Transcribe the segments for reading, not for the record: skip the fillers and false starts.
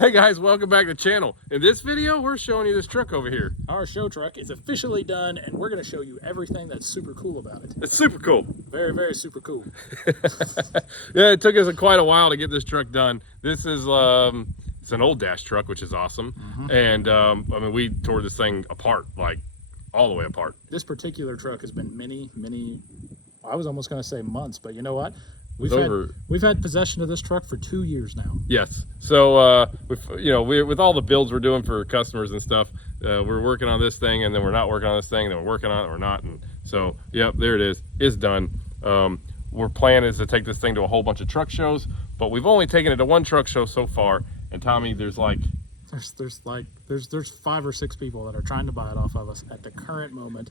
Hey guys, welcome back to the channel. In this video, we're showing you this truck over here. Our show truck is officially done, and we're going to show you everything that's super cool about it. It's super cool. Very, very super cool. Yeah, it took us quite a while to get this truck done. This is it's an old dash truck, which is awesome. And I mean, we tore this thing apart, like all the way apart. This particular truck has been many, I was almost going to say months, but you know what? We've had possession of this truck for 2 years now. Yes. So with all the builds we're doing for customers and stuff, we're working on this thing, and then we're not working on this thing, and then we're working on it, or not. And so, yep, there it is. It's done. Our plan is to take this thing to a whole bunch of truck shows, but we've only taken it to one truck show so far. And Tommy, there's 5 or 6 people that are trying to buy it off of us at the current moment.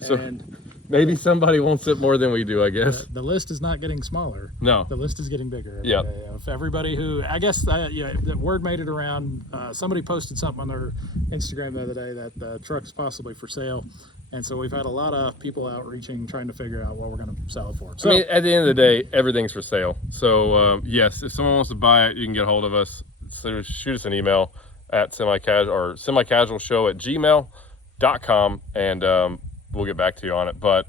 So and maybe somebody wants it more than we do, I guess. the list is not getting smaller. No. The list is getting bigger. Yeah. If everybody who, I guess, the word made it around. Somebody posted something on their Instagram the other day that the truck's possibly for sale. And so we've had a lot of people outreaching, trying to figure out what we're going to sell it for. So, I mean, at the end of the day, everything's for sale. So yes, if someone wants to buy it, you can get a hold of us. So shoot us an email at semicasual@gmail.com, and we'll get back to you on it. But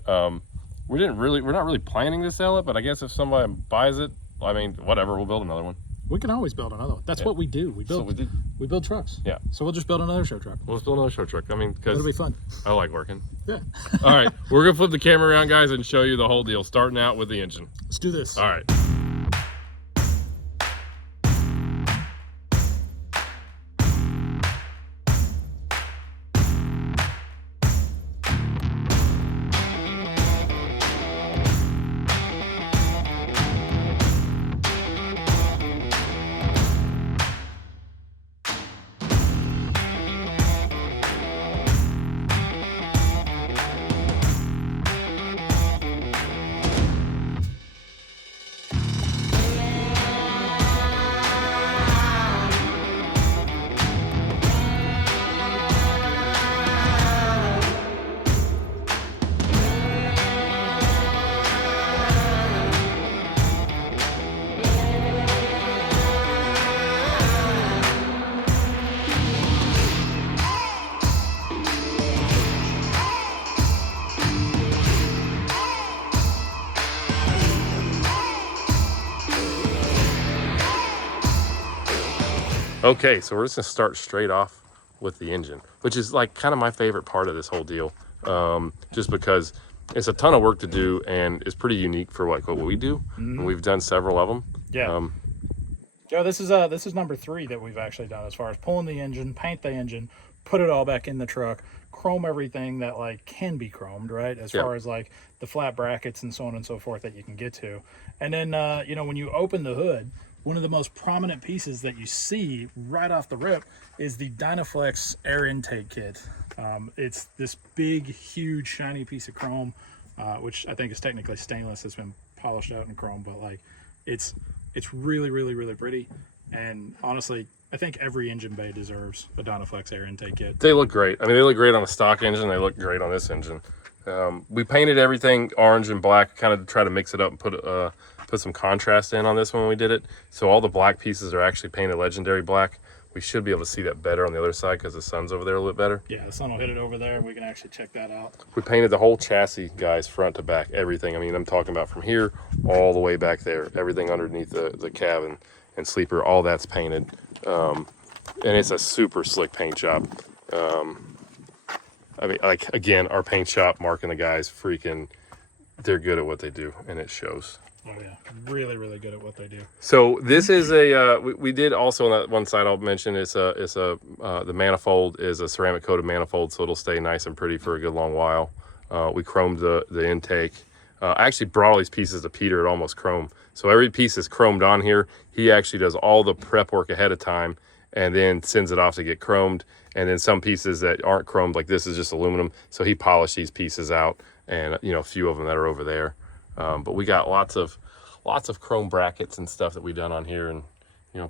we're not really planning to sell it, but I guess if somebody buys it, I mean, whatever, we'll build another one. we can always build another one. That's what we do. We build trucks. Yeah. So we'll just build another show truck. We'll just build another show truck. I mean, because it'll be fun. I like working. Yeah. All right, we're gonna flip the camera around, guys, and show you the whole deal, starting out with the engine. Let's do this. All right. Okay, so we're just gonna start straight off with the engine, which is like kind of my favorite part of this whole deal, just because it's a ton of work to do and it's pretty unique for like what we do. And we've done several of them. Yeah. Joe, this is number 3 that we've actually done as far as pulling the engine, paint the engine, put it all back in the truck, chrome everything that like can be chromed, right? As far as like the flat brackets and so on and so forth that you can get to. And then when you open the hood, one of the most prominent pieces that you see right off the rip is the Dynaflex air intake kit. It's this big, huge, shiny piece of chrome, which I think is technically stainless. It's been polished out in chrome, but like it's really, really, really pretty. And honestly, I think every engine bay deserves a Dynaflex air intake kit. They look great. I mean, they look great on a stock engine. They look great on this engine. We painted everything orange and black, kind of try to mix it up and put some contrast in on this one when we did it. So all the black pieces are actually painted legendary black. We should be able to see that better on the other side because the sun's over there a little bit better. Yeah, the sun will hit it over there. We can actually check that out. We painted the whole chassis, guys, front to back, everything. I mean, I'm talking about from here all the way back there, everything underneath the cab and sleeper, all that's painted. And it's a super slick paint job. I mean, like, again, our paint shop, Mark and the guys, they're good at what they do, and it shows. Oh yeah, really, really good at what they do. So this is we did also on that one side I'll mention the manifold is a ceramic coated manifold, so it'll stay nice and pretty for a good long while. We chromed the intake. I actually brought all these pieces to Peter at almost chrome. So every piece is chromed on here. He actually does all the prep work ahead of time and then sends it off to get chromed. And then some pieces that aren't chromed, like this is just aluminum, so he polished these pieces out, and a few of them that are over there. But we got lots of chrome brackets and stuff that we done on here, and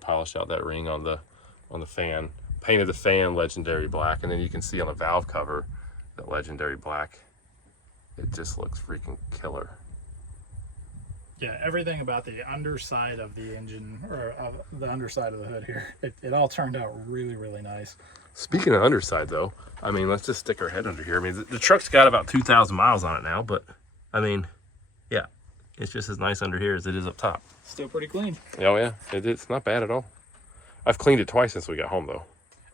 polished out that ring on the fan. Painted the fan legendary black, and then you can see on the valve cover that legendary black. It just looks freaking killer. Yeah, everything about the underside of the engine, or the underside of the hood here, it all turned out really, really nice. Speaking of underside, though, I mean, let's just stick our head under here. I mean, the truck's got about 2,000 miles on it now, but I mean, yeah, it's just as nice under here as it is up top. Still pretty clean. Oh yeah, it's not bad at all. I've cleaned it twice since we got home, though.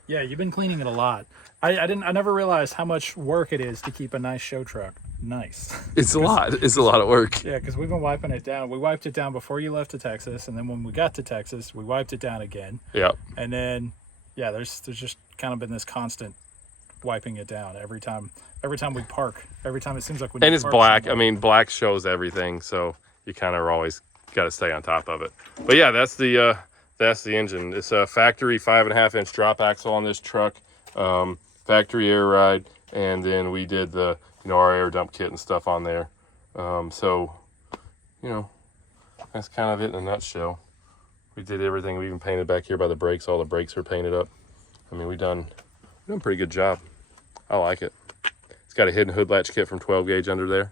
Yeah, you've been cleaning it a lot. I never realized how much work it is to keep a nice show truck nice. It's a lot. It's a lot of work. Yeah, because we've been wiping it down. We wiped it down before you left to Texas, and then when we got to Texas, we wiped it down again. Yep. And then, yeah, there's just kind of been this constant wiping it down every time we park. Every time it seems like we need And to it's park black. somewhere. I mean, black shows everything, so you kind of always got to stay on top of it. But yeah, that's the engine. It's a factory 5.5-inch drop axle on this truck, factory air ride, and then we did the our air dump kit and stuff on there. So that's kind of it in a nutshell. We did everything. We even painted back here by the brakes. All the brakes are painted up. I mean, we done a pretty good job. I like it. It's got a hidden hood latch kit from 12 gauge under there.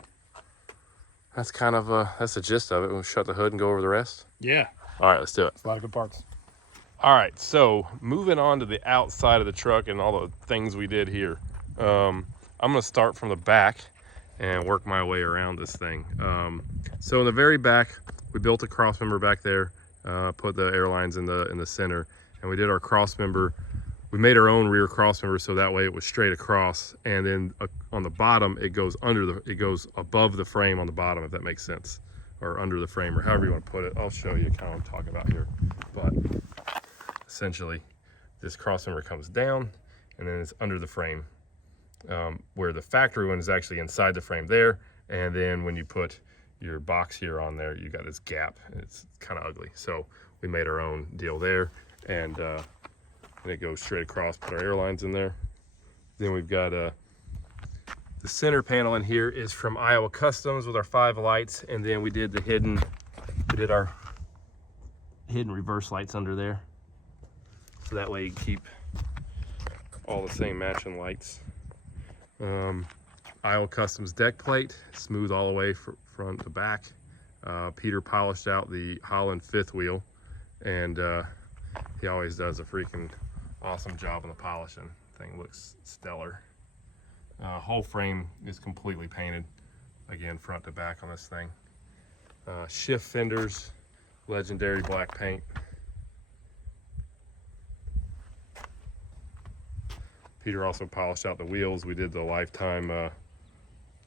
That's kind of that's the gist of it. We'll shut the hood and go over the rest. Yeah. All right, let's do it. It's a lot of good parts. All right, so moving on to the outside of the truck and all the things we did here. I'm gonna start from the back and work my way around this thing. So in the very back, we built a cross member back there, put the airlines in the center, and we did our cross member. We made our own rear cross member so that way it was straight across, and then on the bottom it goes above the frame on the bottom, if that makes sense, or under the frame, or however you want to put it. I'll show you kind of what I'm talking about here. But essentially, this cross member comes down, and then it's under the frame, where the factory one is actually inside the frame there. And then when you put your box here on there, you got this gap, and it's kind of ugly. So we made our own deal there, and it goes straight across. Put our airlines in there. Then we've got the center panel in here is from Iowa Customs with our 5 lights, and then we did our hidden reverse lights under there, so that way you keep all the same matching lights. Iowa Customs deck plate, smooth all the way from front to back. Peter polished out the Holland 5th wheel, and he always does a freaking awesome job on the polishing. Thing looks stellar. Whole frame is completely painted, again front to back on this thing. Shift fenders, legendary black paint. Peter also polished out the wheels. We did the lifetime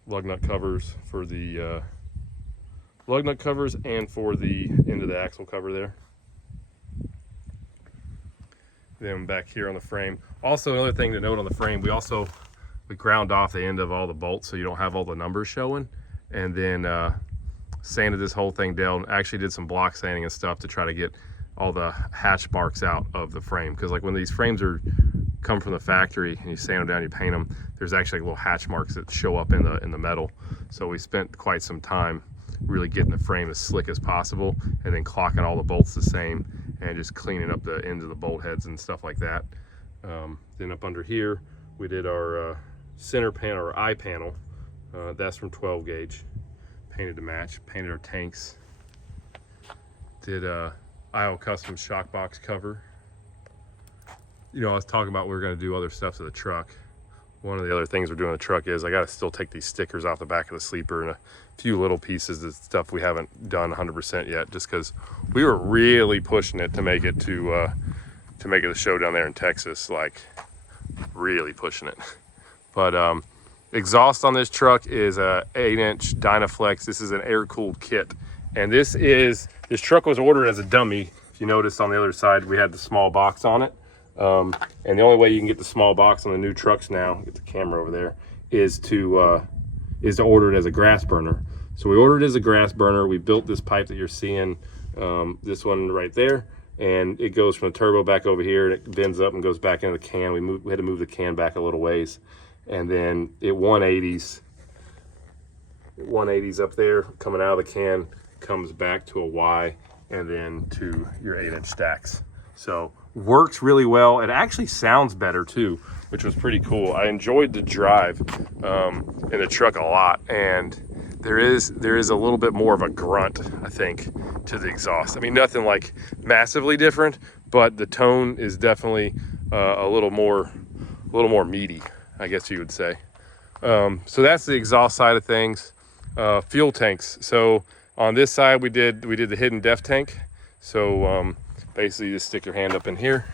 lug nut covers for the lug nut covers and for the end of the axle cover there. Then back here on the frame. Also, another thing to note on the frame, we ground off the end of all the bolts so you don't have all the numbers showing, and then sanded this whole thing down. Actually did some block sanding and stuff to try to get all the hatch marks out of the frame, because like when these frames come from the factory and you sand them down, you paint them, there's actually little hatch marks that show up in the metal. So we spent quite some time really getting the frame as slick as possible, and then clocking all the bolts the same, and just cleaning up the ends of the bolt heads and stuff like that. Then up under here, we did our center panel, or eye panel. That's from 12 gauge, painted to match. Painted our tanks. Did Iowa Customs shock box cover. I was talking about we were going to do other stuff to the truck. One of the other things we're doing to the truck is I got to still take these stickers off the back of the sleeper, and a few little pieces of stuff we haven't done 100% yet, just because we were really pushing it to make it to make it a show down there in Texas, like really pushing it. But exhaust on this truck is a 8-inch Dynaflex. This is an air-cooled kit, and this truck was ordered as a dummy. If you noticed on the other side, we had the small box on it. And the only way you can get the small box on the new trucks now, get the camera over there, is to order it as a grass burner. So we ordered it as a grass burner. We built this pipe that you're seeing, this one right there, and it goes from the turbo back over here, and it bends up and goes back into the can. We had to move the can back a little ways, and then it 180s up there, coming out of the can, comes back to a Y, and then to your 8-inch stacks. So works really well. It actually sounds better too, which was pretty cool. I enjoyed the drive in the truck a lot, and there is a little bit more of a grunt, I think, to the exhaust. I mean, nothing like massively different, but the tone is definitely a little more meaty, I guess you would say. So that's the exhaust side of things. Fuel tanks. So on this side, we did the hidden def tank. So basically, you just stick your hand up in here.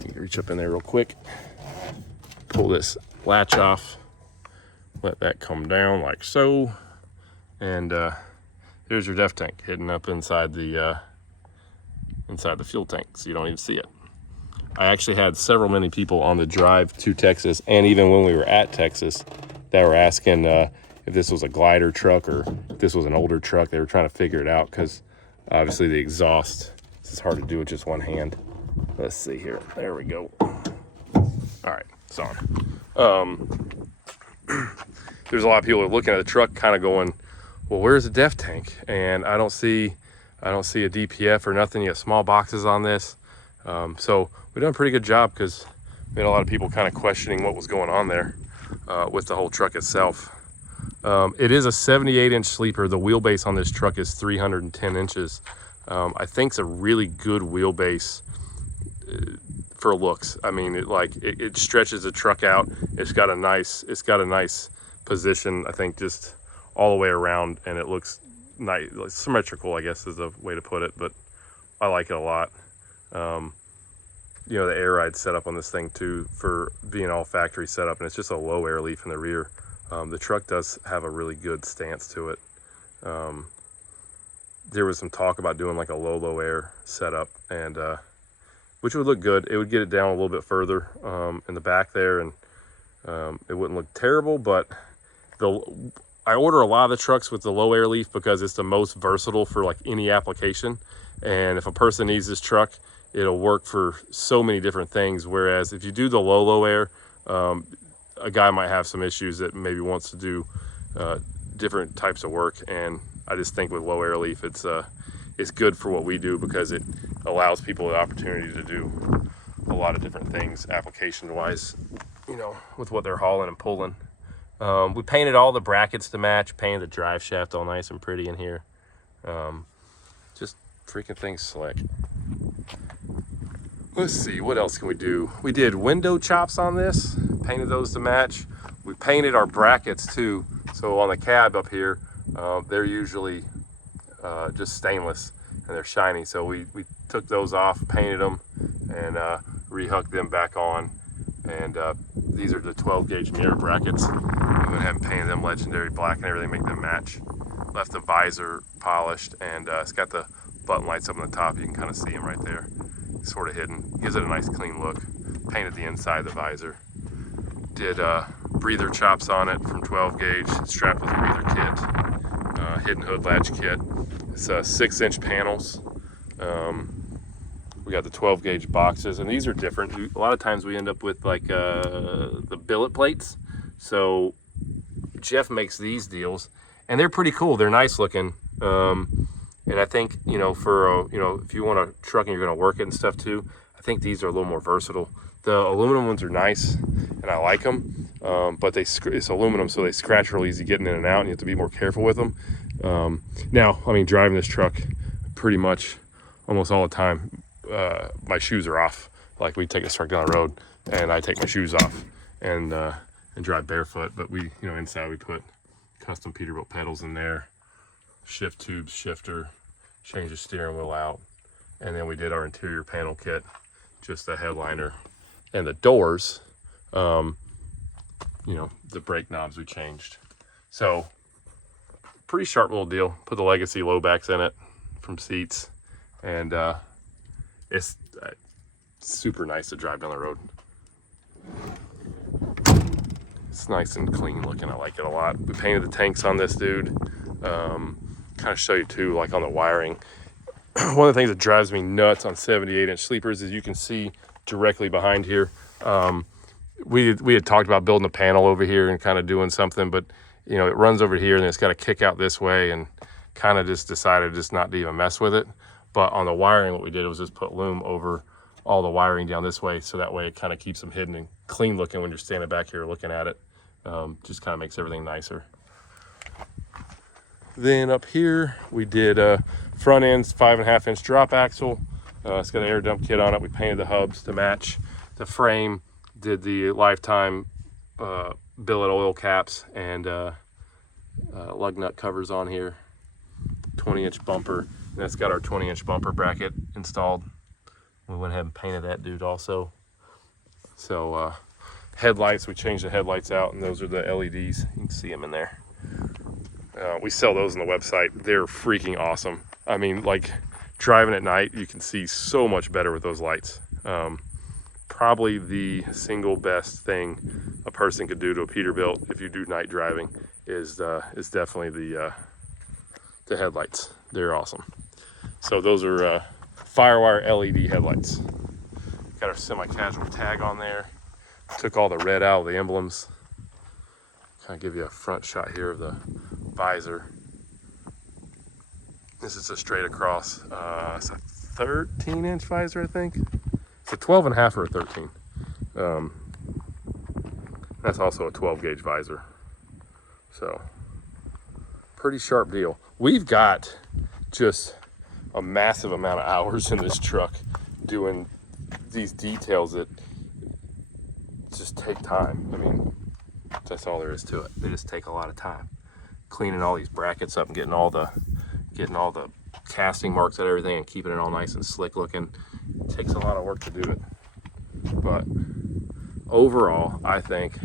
You can reach up in there real quick, pull this latch off, let that come down like so, and here's your def tank hidden up inside the fuel tank, so you don't even see it. I actually had many people on the drive to Texas, and even when we were at Texas, that were asking if this was a glider truck or if this was an older truck. They were trying to figure it out because obviously the exhaust, this is hard to do with just one hand. Let's see here. There we go. All right, it's on. There's a lot of people looking at the truck kind of going, well, where's the def tank? And I don't see a DPF or nothing. You have small boxes on this. So we've done a pretty good job because we had a lot of people kind of questioning what was going on there with the whole truck itself. It is a 78-inch sleeper. The wheelbase on this truck is 310 inches. I think it's a really good wheelbase for looks. I mean, it stretches the truck out. It's got a nice position, I think, just all the way around, and it looks nice, like symmetrical, I guess is the way to put it, but I like it a lot. You know, the air ride setup on this thing too, for being all factory setup, and it's just a low air leaf in the rear. The truck does have a really good stance to it. There was some talk about doing like a low air setup, and which would look good. It would get it down a little bit further in the back there, and it wouldn't look terrible. But I order a lot of the trucks with the low air leaf because it's the most versatile for like any application. And if a person needs this truck, it'll work for so many different things. Whereas if you do the low air, a guy might have some issues that maybe wants to do different types of work. And I just think with low air leaf, it's good for what we do because it allows people the opportunity to do a lot of different things application wise, you know, with what they're hauling and pulling. We painted all the brackets to match, painted the drive shaft all nice and pretty in here. Just freaking things slick. Let's see, what else can we do? We did window chops on this, painted those to match. We painted our brackets too. So on the cab up here, they're usually just stainless and they're shiny. So we took those off, painted them, and rehooked them back on. And these are the 12 gauge mirror brackets. We went ahead and painted them legendary black and everything, make them match. Left the visor polished, and it's got the button lights up on the top. You can kind of see them right there, sort of hidden. Gives it a nice clean look. Painted the inside of the visor. Did breather chops on it from 12 gauge, strapped with a breather kit. Hidden hood latch kit. It's 6-inch panels. We got the 12 gauge boxes, and these are different. A lot of times we end up with like the billet plates. So Jeff makes these deals, and they're pretty cool. They're nice looking. And I think, you know, for if you want a truck and you're going to work it and stuff too, I think these are a little more versatile. The aluminum ones are nice, and I like them, but it's aluminum, so they scratch real easy getting in and out, and you have to be more careful with them. Now, I mean, driving this truck pretty much almost all the time, my shoes are off. Like, we take this truck down the road, and I take my shoes off and drive barefoot. But we, inside we put custom Peterbilt pedals in there, shift tubes, shifter, change the steering wheel out, and then we did our interior panel kit, just the headliner and the doors. The brake knobs we changed. So pretty sharp little deal. Put the Legacy low backs in it from seats, and it's super nice to drive down the road. It's nice and clean looking. I like it a lot. We painted the tanks on this dude. Kind of show you too, like on the wiring. One of the things that drives me nuts on 78-inch sleepers is you can see directly behind here. We had talked about building a panel over here and kind of doing something, but it runs over here and it's got to kick out this way, and kind of just decided just not to even mess with it. But on the wiring, what we did was just put loom over all the wiring down this way, so that way it kind of keeps them hidden and clean looking when you're standing back here looking at it. Just kind of makes everything nicer. Then up here, we did front ends 5.5 inch drop axle. It's got an air dump kit on it. We painted the hubs to match the frame. Did the lifetime billet oil caps and lug nut covers on here. 20-inch bumper. And that's got our 20-inch bumper bracket installed. We went ahead and painted that dude also. So headlights, we changed the headlights out, and those are the LEDs. You can see them in there. We sell those on the website. They're freaking awesome. I mean, like, driving at night, you can see so much better with those lights. Probably the single best thing a person could do to a Peterbilt if you do night driving is definitely the headlights. They're awesome. So those are Firewire LED headlights. Got our semi-casual tag on there. Took all the red out of the emblems. Kind of give you a front shot here of the visor. This is a straight across. It's a 13-inch visor, I think. It's a 12.5 or a 13. That's also a 12-gauge visor. So, pretty sharp deal. We've got just a massive amount of hours in this truck doing these details that just take time. I mean, that's all there is to it. They just take a lot of time. Cleaning all these brackets up and getting all the casting marks and everything and keeping it all nice and slick looking. It takes a lot of work to do it. But overall, I think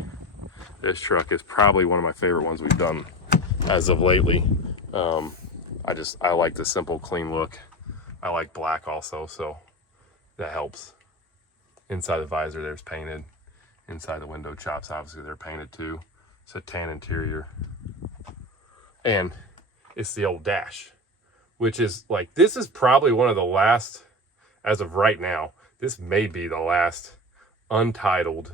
this truck is probably one of my favorite ones we've done as of lately. I like the simple, clean look. I like black also, so that helps. Inside the visor, there's painted. Inside the window chops, obviously, they're painted too. It's a tan interior. And it's the old dash, which is like, this is probably one of the last, as of right now, this may be the last untitled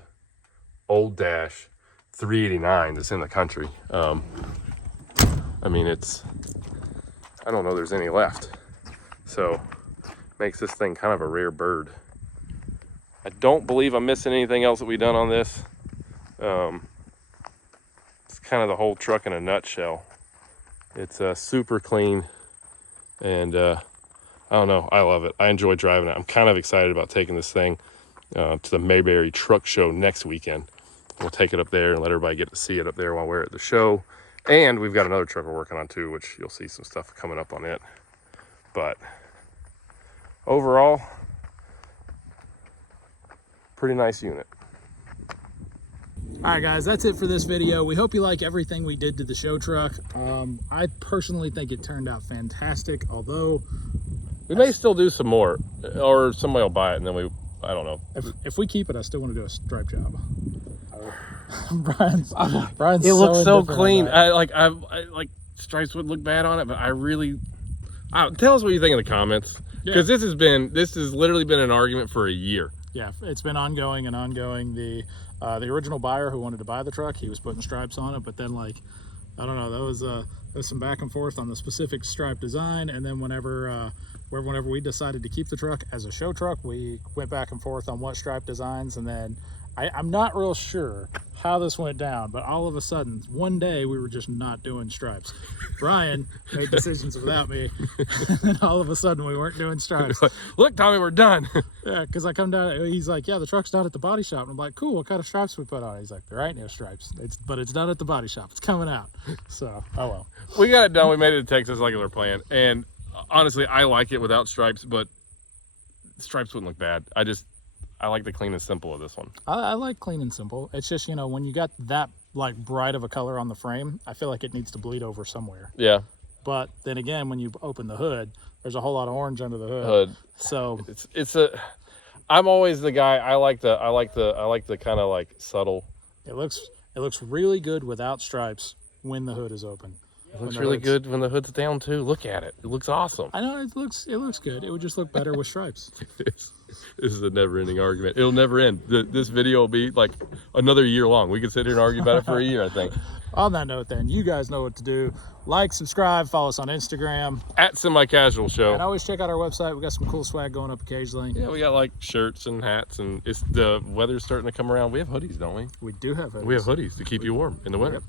old dash 389 that's in the country. I mean, I don't know there's any left. So, makes this thing kind of a rare bird. I don't believe I'm missing anything else that we've done on this. It's kind of the whole truck in a nutshell. It's super clean, and I don't know, I love it. I enjoy driving it. I'm kind of excited about taking this thing to the Mayberry Truck Show next weekend. We'll take it up there and let everybody get to see it up there while we're at the show. And we've got another truck we're working on too, which you'll see some stuff coming up on it. But overall, pretty nice unit. All right, guys, that's it for this video. We hope you like everything we did to the show truck. I personally think it turned out fantastic, although we may still do some more, or somebody will buy it and then I don't know. If we keep it, I still want to do a stripe job. Brian's it looks so clean. I like stripes would look bad on it, but I really tell us what you think in the comments, because this has literally been an argument for a year. Yeah, it's been ongoing. The original buyer who wanted to buy the truck, he was putting stripes on it, but then, like, I don't know, there was some back and forth on the specific stripe design, and then whenever we decided to keep the truck as a show truck, we went back and forth on what stripe designs, and then I'm not real sure how this went down, but all of a sudden, one day, we were just not doing stripes. Brian made decisions without me, and then all of a sudden, we weren't doing stripes. Look, Tommy, we're done. Yeah, because I come down, he's like, yeah, the truck's not at the body shop. And I'm like, cool, what kind of stripes we put on it? He's like, there ain't no stripes. But it's not at the body shop. It's coming out. So, oh well. We got it done. We made it to Texas like we were planned. And honestly, I like it without stripes, but stripes wouldn't look bad. I like the clean and simple of this one. I like clean and simple. It's just, when you got that like bright of a color on the frame, I feel like it needs to bleed over somewhere. Yeah. But then again, when you open the hood, there's a whole lot of orange under the hood. So I'm always the guy. I like the kind of like subtle. It looks really good without stripes when the hood is open. It looks really good when the hood's down too. Look at it. It looks awesome. I know it looks good. It would just look better with stripes. This is a never-ending argument. It'll never end. This video will be like another year long. We could sit here and argue about it for a year, I think. On that note, then, you guys know what to do. Like, subscribe, follow us on Instagram. At Semi-Casual Show. And always check out our website. We got some cool swag going up occasionally. Yeah, we got like shirts and hats, and the weather's starting to come around. We have hoodies, don't we? We do have hoodies. We have hoodies to keep you warm in the winter. Yep.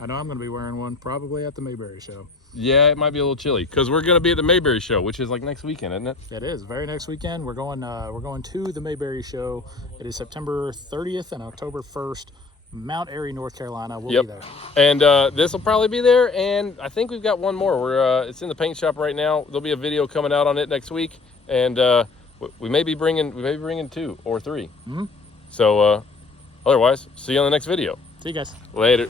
I know I'm going to be wearing one probably at the Mayberry show. Yeah, it might be a little chilly because we're gonna be at the Mayberry show, which is like next weekend, isn't it? It is very next weekend. We're going to the Mayberry show. It is September 30th and October 1st. Mount Airy, North Carolina. We'll be there. And this will probably be there. And I think we've got one more. It's in the paint shop right now. There'll be a video coming out on it next week, and we may be bringing 2 or 3. Mm-hmm. So otherwise, see you on the next video. See you guys later.